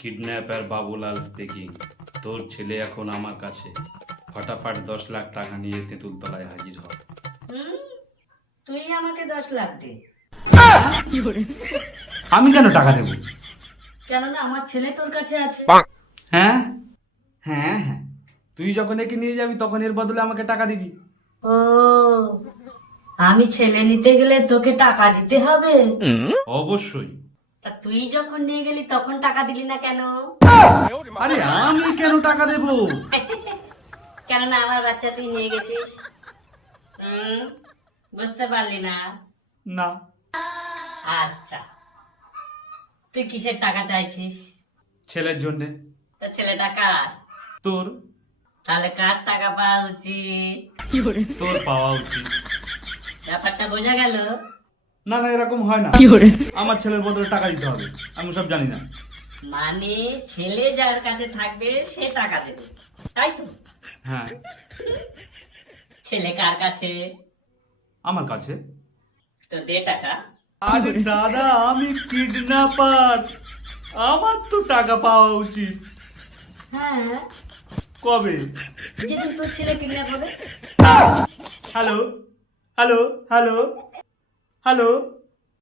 Kidnapper Babulal speaking. তোর ছেলে এখন আমার কাছে। ফটাফট 10 লাখ টাকা নিয়ে তেঁতুলতলায় হাজির হ। হুম, তুই আমাকে 10 লাখ দে। আমি কেন টাকা দেব? কেননা আমার ছেলে তোর কাছে আছে। হ্যাঁ হ্যাঁ হ্যাঁ, তুই যখন একে নিয়ে যাবি তখন এর বদলে আমাকে টাকা দিবি। ও, আমি ছেলে নিতে গেলে তোকে টাকা দিতে হবে? অবশ্যই। তা তুই যখন নিয়ে গেলি তখন টাকা দিলি না কেন? আরে আমি কেন টাকা দেব? কেননা আমার বাচ্চা তুই নিয়ে গেছিস। হুম, বুঝতে পারলি না? না, আচ্ছা, তুই কিসের টাকা চাইছিস? ছেলের জন্যে। তা ছেলেটা কার? তোর। তাহলে কার টাকা পাওয়া উচিত? তোর পাওয়া উচিত। ব্যাপারটা বোঝা গেল? না না, এরকম হয় না। আমার ছেলের বদলে টাকা দিতে হবে, আমি সব জানি না। মানে ছেলে যার কাছে থাকবে সে টাকা দেবে, তাই তো? হ্যাঁ, ছেলে কার কাছে? আমার কাছে। তো দে টাকা। আরে দাদা, আমি কিডন্যাপার, আমার তো টাকা পাওয়া উচিত। হ্যাঁ, কবে? যেদিন তোর ছেলে কিডন্যাপ হবে। Hello hello hello hello